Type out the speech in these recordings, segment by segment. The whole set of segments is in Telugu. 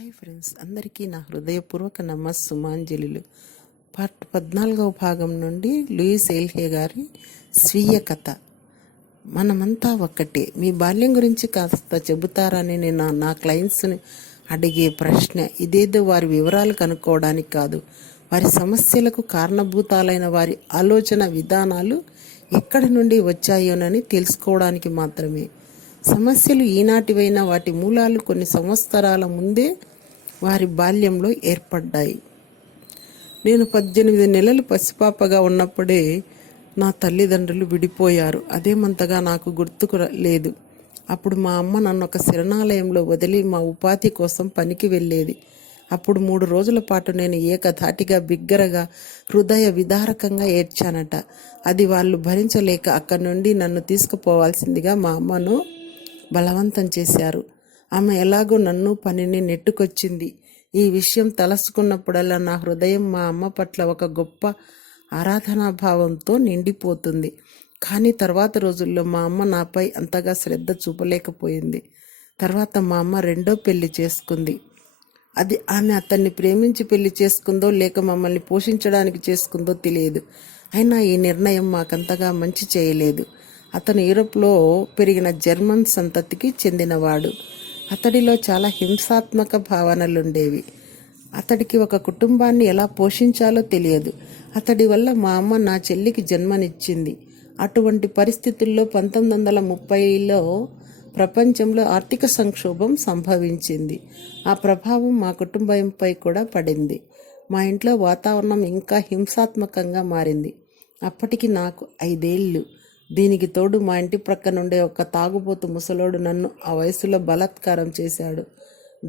హాయ్ ఫ్రెండ్స్, అందరికీ నా హృదయపూర్వక నమస్సుమాంజలిలు. పార్ట్ 14వ భాగం నుండి లూయిస్ ఎల్హే గారి స్వీయ కథ. మనమంతా ఒక్కటే. మీ బాల్యం గురించి కాస్త చెబుతారని నేను నా క్లయింట్స్ని అడిగే ప్రశ్న ఇదేదో వారి వివరాలు కనుక్కోవడానికి కాదు, వారి సమస్యలకు కారణభూతాలైన వారి ఆలోచన విధానాలు ఎక్కడి నుండి వచ్చాయోనని తెలుసుకోవడానికి మాత్రమే. సమస్యలు ఈనాటివైనా వాటి మూలాలు కొన్ని సంవత్సరాల ముందే వారి బాల్యంలో ఏర్పడ్డాయి. నేను 18 నెలలు పసిపాపగా ఉన్నప్పుడే నా తల్లిదండ్రులు విడిపోయారు. అదేమంతగా నాకు గుర్తుకు లేదు. అప్పుడు మా అమ్మ నన్ను ఒక శరణాలయంలో వదిలి మా ఉపాధి కోసం పనికి వెళ్ళేది. అప్పుడు 3 రోజుల పాటు నేను ఏకధాటిగా బిగ్గరగా హృదయ విదారకంగా ఏడ్చానట. అది వాళ్ళు భరించలేక అక్కడి నుండి నన్ను తీసుకుపోవాల్సిందిగా మా అమ్మను బలవంతం చేశారు. ఆమె ఎలాగో నన్ను పనిని నెట్టుకొచ్చింది. ఈ విషయం తలసుకున్నప్పుడల్లా నా హృదయం మా అమ్మ పట్ల ఒక గొప్ప ఆరాధనాభావంతో నిండిపోతుంది. కానీ తర్వాత రోజుల్లో మా అమ్మ నాపై అంతగా శ్రద్ధ చూపలేకపోయింది. తర్వాత మా అమ్మ రెండో పెళ్లి చేసుకుంది. అది ఆమె అతన్ని ప్రేమించి పెళ్లి చేసుకుందో లేక మమ్మల్ని పోషించడానికి చేసుకుందో తెలియదు. అయినా ఈ నిర్ణయం మాకంతగా మంచి చేయలేదు. అతను యూరోప్లో పెరిగిన జర్మన్ సంతతికి చెందినవాడు. అతడిలో చాలా హింసాత్మక భావనలుండేవి. అతడికి ఒక కుటుంబాన్ని ఎలా పోషించాలో తెలియదు. అతడి వల్ల మా అమ్మ నా చెల్లికి జన్మనిచ్చింది. అటువంటి పరిస్థితుల్లో 1930లో ప్రపంచంలో ఆర్థిక సంక్షోభం సంభవించింది. ఆ ప్రభావం మా కుటుంబంపై కూడా పడింది. మా ఇంట్లో వాతావరణం ఇంకా హింసాత్మకంగా మారింది. అప్పటికి నాకు 5 ఏళ్ళు. దీనికి తోడు మా ఇంటి ప్రక్కనుండే ఒక తాగుబోతు ముసలోడు నన్ను ఆ వయసులో బలాత్కారం చేశాడు.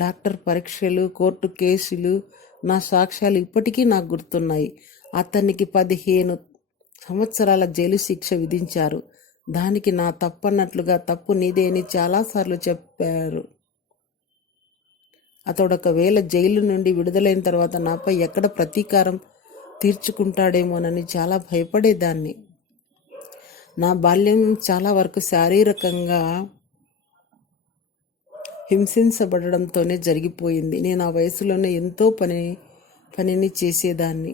డాక్టర్ పరీక్షలు, కోర్టు కేసులు, నా సాక్ష్యాలు ఇప్పటికీ నాకు గుర్తున్నాయి. అతనికి 15 సంవత్సరాల జైలు శిక్ష విధించారు. దానికి నా తప్పన్నట్లుగా తప్పు నీదే అని చాలాసార్లు చెప్పారు. అతడు ఒకవేళ జైలు నుండి విడుదలైన తర్వాత నాపై ఎక్కడ ప్రతీకారం తీర్చుకుంటాడేమోనని చాలా భయపడేదాన్ని. నా బాల్యం చాలా వరకు శారీరకంగా హింసించబడడంతోనే జరిగిపోయింది. నేను ఆ వయసులోనే ఎంతో పనిని చేసేదాన్ని.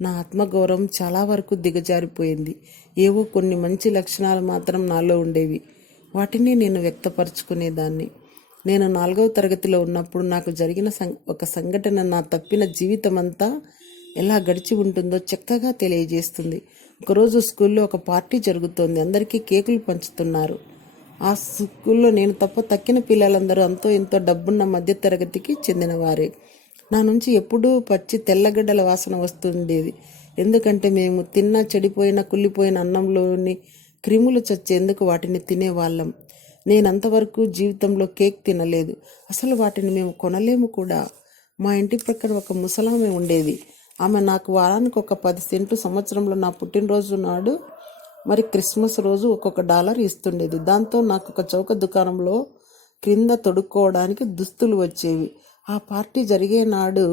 నా ఆత్మగౌరవం చాలా వరకు దిగజారిపోయింది. ఏవో కొన్ని మంచి లక్షణాలు మాత్రం నాలో ఉండేవి. వాటిని నేను వ్యక్తపరచుకునేదాన్ని. నేను 4వ తరగతిలో ఉన్నప్పుడు నాకు జరిగిన ఒక సంఘటన నా తప్పిన జీవితమంతా ఎలా గడిచి ఉంటుందో చక్కగా తెలియజేస్తుంది. ఒకరోజు స్కూల్లో ఒక పార్టీ జరుగుతోంది. అందరికీ కేకులు పంచుతున్నారు. ఆ స్కూల్లో నేను తప్ప తక్కిన పిల్లలందరూ అంతో ఎంతో డబ్బున్న మధ్యతరగతికి చెందినవారే. నా నుంచి ఎప్పుడూ పచ్చి తెల్లగడ్డల వాసన వస్తుండేది. ఎందుకంటే మేము తిన్న చెడిపోయిన కుళ్ళిపోయిన అన్నంలోని క్రిములు చచ్చేందుకు వాటిని తినేవాళ్ళం. నేనంతవరకు జీవితంలో కేక్ తినలేదు. అసలు వాటిని మేము కొనలేము కూడా. మా ఇంటి ప్రక్కన ఒక ముసలామె ఉండేది. ఆమె నాకు వారానికి ఒక 10 సెంట్లు, సంవత్సరంలో నా పుట్టినరోజు నాడు మరి క్రిస్మస్ రోజు ఒక్కొక్క $1 ఇస్తుండేది. దాంతో నాకు ఒక చౌక దుకాణంలో క్రింద తొడుక్కోవడానికి దుస్తులు వచ్చేవి. ఆ పార్టీ జరిగే నాడు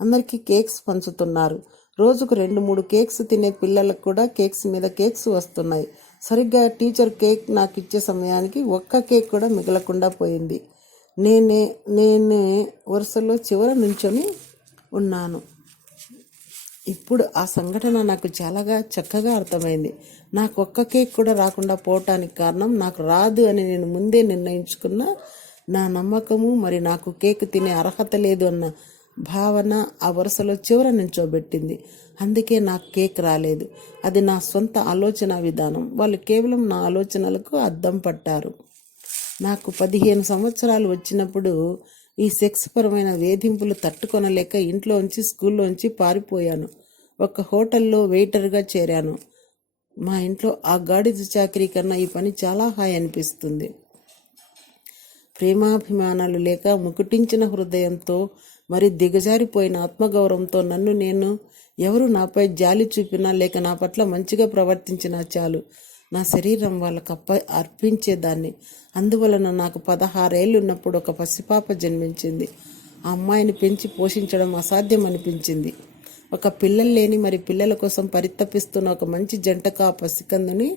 అందరికీ కేక్స్ పంచుతున్నారు. రోజుకు 2-3 కేక్స్ తినే పిల్లలకు కూడా కేక్స్ మీద కేక్స్ వస్తున్నాయి. సరిగ్గా టీచర్ కేక్ నాకు ఇచ్చే సమయానికి ఒక్క కేక్ కూడా మిగలకుండా పోయింది. నేనే వరుసలో చివర నుంచొని ఉన్నాను. ఇప్పుడు ఆ సంఘటన నాకు చాలా చక్కగా అర్థమైంది. నాకు ఒక్క కేక్ కూడా రాకుండా పోవటానికి కారణం నాకు రాదు అని నేను ముందే నిర్ణయించుకున్న నా నమ్మకము, మరి నాకు కేక్ తినే అర్హత లేదు అన్న భావన ఆ వరుసలో చివర నుంచోబెట్టింది. అందుకే నాకు కేక్ రాలేదు. అది నా సొంత ఆలోచన విధానం. వాళ్ళు కేవలం నా ఆలోచనలకు అద్దం పట్టారు. నాకు 15 సంవత్సరాలు వచ్చినప్పుడు ఈ సెక్స్ పరమైన వేధింపులు తట్టుకొనలేక ఇంట్లోంచి స్కూల్లోంచి పారిపోయాను. ఒక హోటల్లో వెయిటర్గా చేరాను. మా ఇంట్లో ఆ గాడిద చాకరీ కన్నా ఈ పని చాలా హాయి అనిపిస్తుంది. ప్రేమాభిమానాలు లేక ముకుటించిన హృదయంతో, మరి దిగజారిపోయిన ఆత్మగౌరవంతో నేను ఎవరు నాపై జాలి చూపినా లేక నా పట్ల మంచిగా ప్రవర్తించినా చాలు, నా శరీరం వాళ్ళకు అర్పించేదాన్ని. అందువలన నాకు 16 ఏళ్ళు ఉన్నప్పుడు ఒక పసిపాప జన్మించింది. ఆ అమ్మాయిని పెంచి పోషించడం అసాధ్యం అనిపించింది. ఒక పిల్లలు లేని మరి పిల్లల కోసం పరితపిస్తున్న ఒక మంచి జంటకు ఆ పసికందుని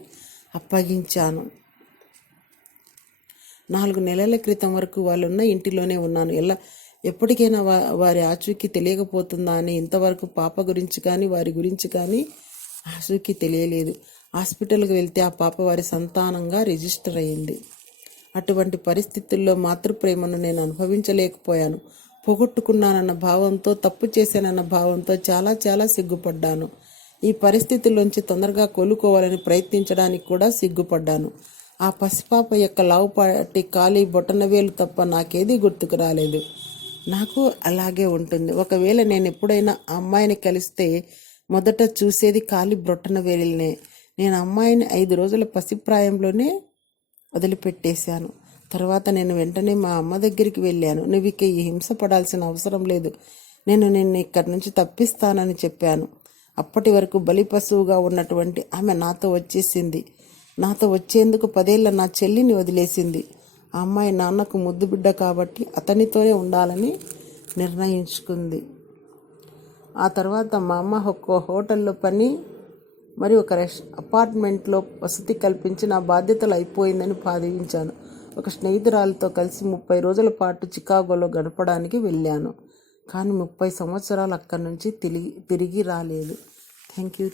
అప్పగించాను. 4 నెలల క్రితం వరకు వాళ్ళున్న ఇంటిలోనే ఉన్నాను. ఎప్పటికైనా వారి ఆచూకీ తెలియకపోతుందా అని ఇంతవరకు పాప గురించి కానీ వారి గురించి కానీ ఆచూకీ తెలియలేదు. హాస్పిటల్కి వెళ్తే ఆ పాప వారి సంతానంగా రిజిస్టర్ అయింది. అటువంటి పరిస్థితుల్లో మాతృప్రేమను నేను అనుభవించలేకపోయాను. పోగొట్టుకున్నానన్న భావంతో, తప్పు చేశానన్న భావంతో చాలా చాలా సిగ్గుపడ్డాను. ఈ పరిస్థితుల్లోంచి తొందరగా కోలుకోవాలని ప్రయత్నించడానికి కూడా సిగ్గుపడ్డాను. ఆ పసిపాప యొక్క లావుపాటి ఖాళీ బొటనవేలు తప్ప నాకేదీ గుర్తుకు రాలేదు. నాకు అలాగే ఉంటుంది. ఒకవేళ నేను ఎప్పుడైనా ఆ అమ్మాయిని కలిస్తే మొదట చూసేది ఖాళీ బొటనవేలునే. నేను అమ్మాయిని 5 రోజుల పసిప్రాయంలోనే వదిలిపెట్టేశాను. తర్వాత నేను వెంటనే మా అమ్మ దగ్గరికి వెళ్ళాను. నువ్వు ఇక ఈ హింస పడాల్సిన అవసరం లేదు, నేను నిన్ను ఇక్కడి నుంచి తప్పిస్తానని చెప్పాను. అప్పటి వరకు బలి పశువుగా ఉన్నటువంటి ఆమె నాతో వచ్చేసింది. నాతో వచ్చేందుకు 10 ఏళ్ల నా చెల్లిని వదిలేసింది. ఆ అమ్మాయి నాన్నకు ముద్దు బిడ్డ కాబట్టి అతనితోనే ఉండాలని నిర్ణయించుకుంది. ఆ తర్వాత మా అమ్మ ఒక హోటల్లో పని మరి ఒక అపార్ట్మెంట్లో వసతి కల్పించి నా బాధ్యతలు అయిపోయిందని భావించాను. ఒక స్నేహితురాలతో కలిసి 30 రోజుల పాటు చికాగోలో గడపడానికి వెళ్ళాను. కానీ 30 సంవత్సరాలు అక్కడి నుంచి తిరిగి రాలేదు. Thank you.